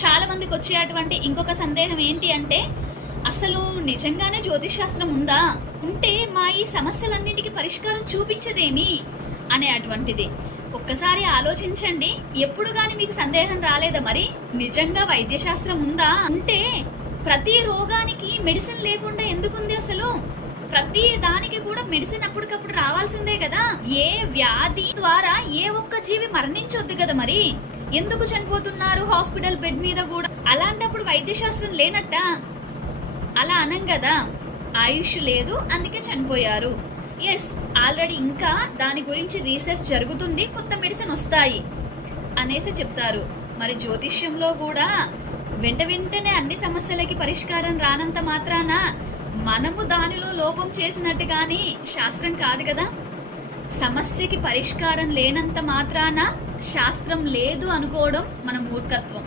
చాలా మందికి వచ్చేటువంటి ఇంకొక సందేహం ఏంటి అంటే, అసలు నిజంగానే జ్యోతిష్ శాస్త్రం ఉందా, ఉంటే మా ఈ సమస్యలన్నింటికి పరిష్కారం చూపించదేమి అనే అటువంటిది. ఒక్కసారి ఆలోచించండి. ఎప్పుడు గాని మీకు సందేహం రాలేదా? మరి నిజంగా వైద్య శాస్త్రం ఉందా? ఉంటే ప్రతి రోగానికి మెడిసిన్ లేకుండా ఎందుకుంది? అసలు ప్రతి దానికి కూడా మెడిసిన్ అప్పటికప్పుడు రావాల్సిందే కదా. ఏ వ్యాధి ద్వారా ఏ ఒక్క జీవి మరణించొద్దు కదా. మరి ఎందుకు చనిపోతున్నారు హాస్పిటల్ బెడ్ మీద కూడా? అలాంటప్పుడు వైద్య శాస్త్రం లేనట్ట? అలా అనం కదా. ఆయుష్ లేదు, అందుకే చనిపోయారు. ఎస్, ఆల్రెడీ ఇంకా దాని గురించి రీసెర్చ్ జరుగుతుంది, కొత్త మెడిసిన్ వస్తాయి అనేసి చెప్తారు. మరి జ్యోతిష్యంలో కూడా వెంటనే అన్ని సమస్యలకి పరిష్కారం రానంత మాత్రాన మనము దానిలో లోపం చేసినట్టు గాని శాస్త్రం కాదు కదా. సమస్యకి పరిష్కారం లేనంత మాత్రాన శాస్త్రం లేదు అనుకోవడం మన మూర్ఖత్వం.